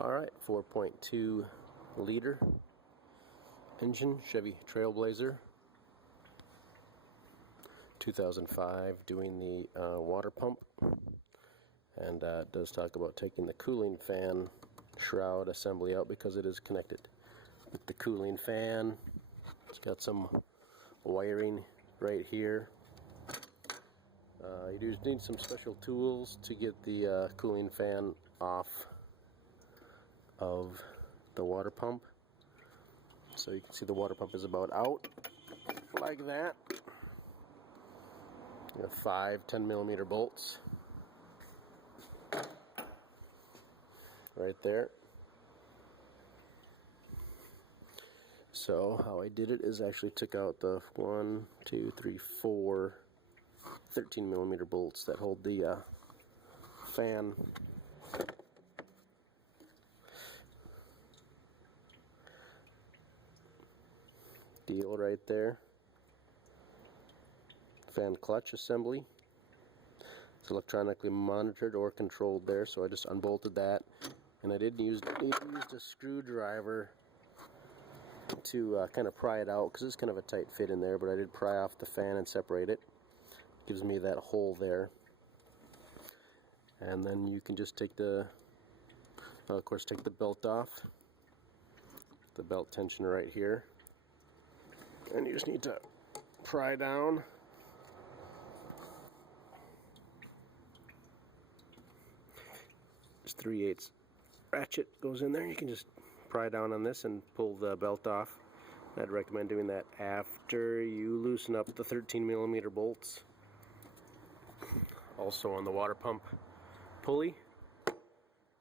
Alright, 4.2 liter engine, Chevy Trailblazer, 2005, doing the water pump, and it does talk about taking the cooling fan shroud assembly out because it is connected with the cooling fan. It's got some wiring right here. You do need some special tools to get the cooling fan off of the water pump. So you can see the water pump is about out like that. You have 5 10mm bolts right there. So how I did it is actually took out the 1, 2, 3, 4 13mm bolts that hold the fan. Deal right there. Fan clutch assembly. It's electronically monitored or controlled there, so I just unbolted that, and I did use a screwdriver to kind of pry it out because it's kind of a tight fit in there, but I did pry off the fan and separate it. Gives me that hole there, and then you can just take the of course take the belt off, the belt tension right here, and you just need to pry down. This 3/8 ratchet goes in there. You can just pry down on this and pull the belt off. I'd recommend doing that after you loosen up the 13mm bolts. Also on the water pump pulley,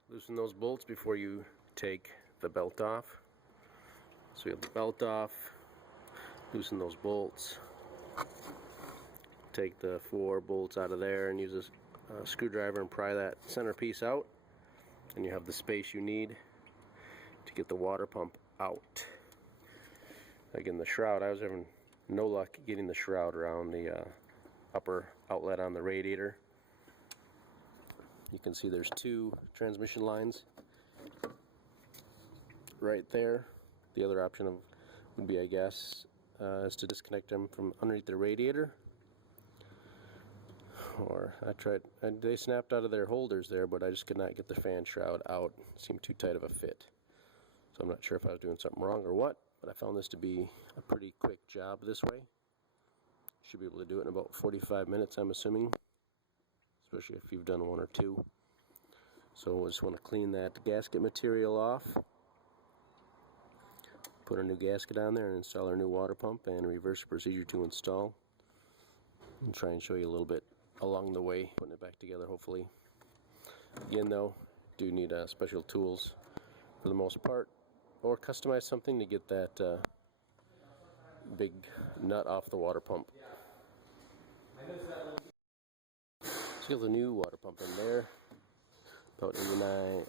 loosen those bolts before you take the belt off. So you have the belt off, loosen those bolts, take the 4 bolts out of there and use a screwdriver and pry that center piece out, and you have the space you need to get the water pump out. Again, the shroud, I was having no luck getting the shroud around the upper outlet on the radiator. You can see there's 2 transmission lines right there. The other option would be, I guess, is to disconnect them from underneath the radiator. Or I tried, and they snapped out of their holders there, but I just could not get the fan shroud out. It seemed too tight of a fit. So I'm not sure if I was doing something wrong or what, but I found this to be a pretty quick job this way. Should be able to do it in about 45 minutes, I'm assuming, especially if you've done 1 or 2. So I just want to clean that gasket material off, put a new gasket on there, and install our new water pump, and reverse procedure to install. And try and show you a little bit along the way, putting it back together hopefully. Again though, do need special tools for the most part, or customize something to get that big nut off the water pump. So you have the new water pump in there, about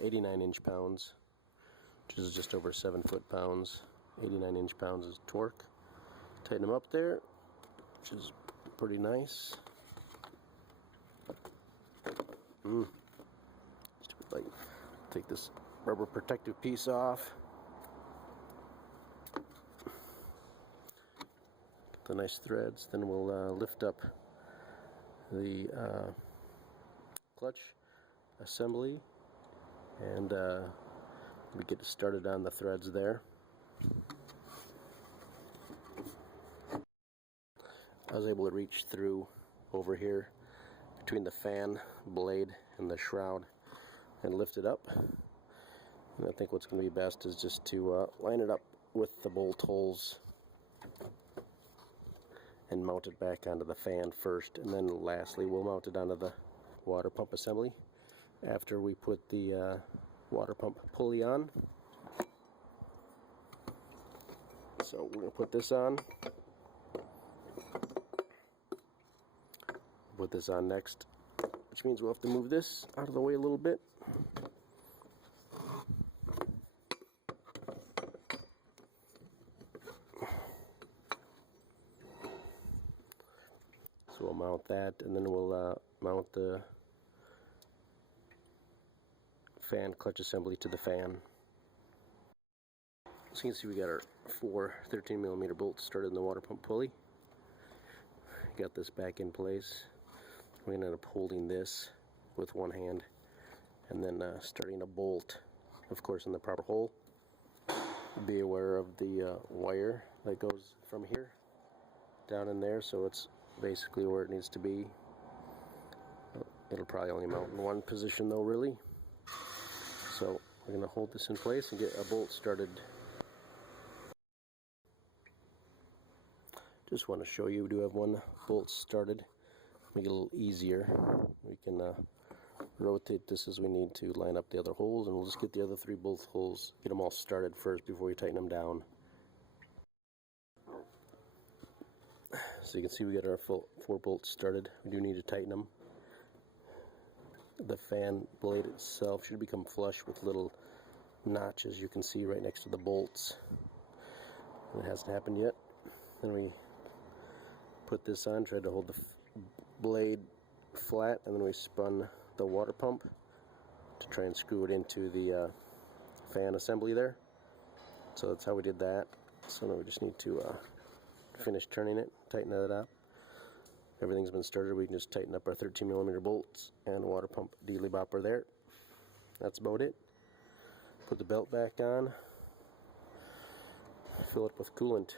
89 inch-pounds, which is just over 7 foot-pounds. 89 inch-pounds is torque. Tighten them up there, which is pretty nice. Like, take this rubber protective piece off. Get the nice threads. Then we'll lift up the clutch assembly, and we get started on the threads there. I was able to reach through over here between the fan blade and the shroud and lift it up. And I think what's going to be best is just to line it up with the bolt holes and mount it back onto the fan first, and then lastly we'll mount it onto the water pump assembly after we put the water pump pulley on. So we're going to put this on. Put this on next, which means we'll have to move this out of the way a little bit. So we'll mount that, and then we'll mount the fan clutch assembly to the fan. So you can see we got our 4 13mm bolts started in the water pump pulley. Got this back in place. We're going to end up holding this with one hand and then starting a bolt, of course, in the proper hole. Be aware of the wire that goes from here down in there, so it's basically where it needs to be. It'll probably only mount in one position though, really. So we're going to hold this in place and get a bolt started. Just want to show you, we do have one bolt started. Make it a little easier. We can rotate this as we need to line up the other holes, and we'll just get the other 3 bolt holes, get them all started first before we tighten them down. So you can see we got our 4 bolts started. We do need to tighten them. The fan blade itself should become flush with little notches you can see right next to the bolts. It hasn't happened yet. Then we put this on, tried to hold the blade flat, and then we spun the water pump to try and screw it into the fan assembly there. So that's how we did that. So now we just need to finish turning it, tighten that up. Everything's been started. We can just tighten up our 13mm bolts and water pump dealy bopper there. That's about it. Put the belt back on, fill it with coolant.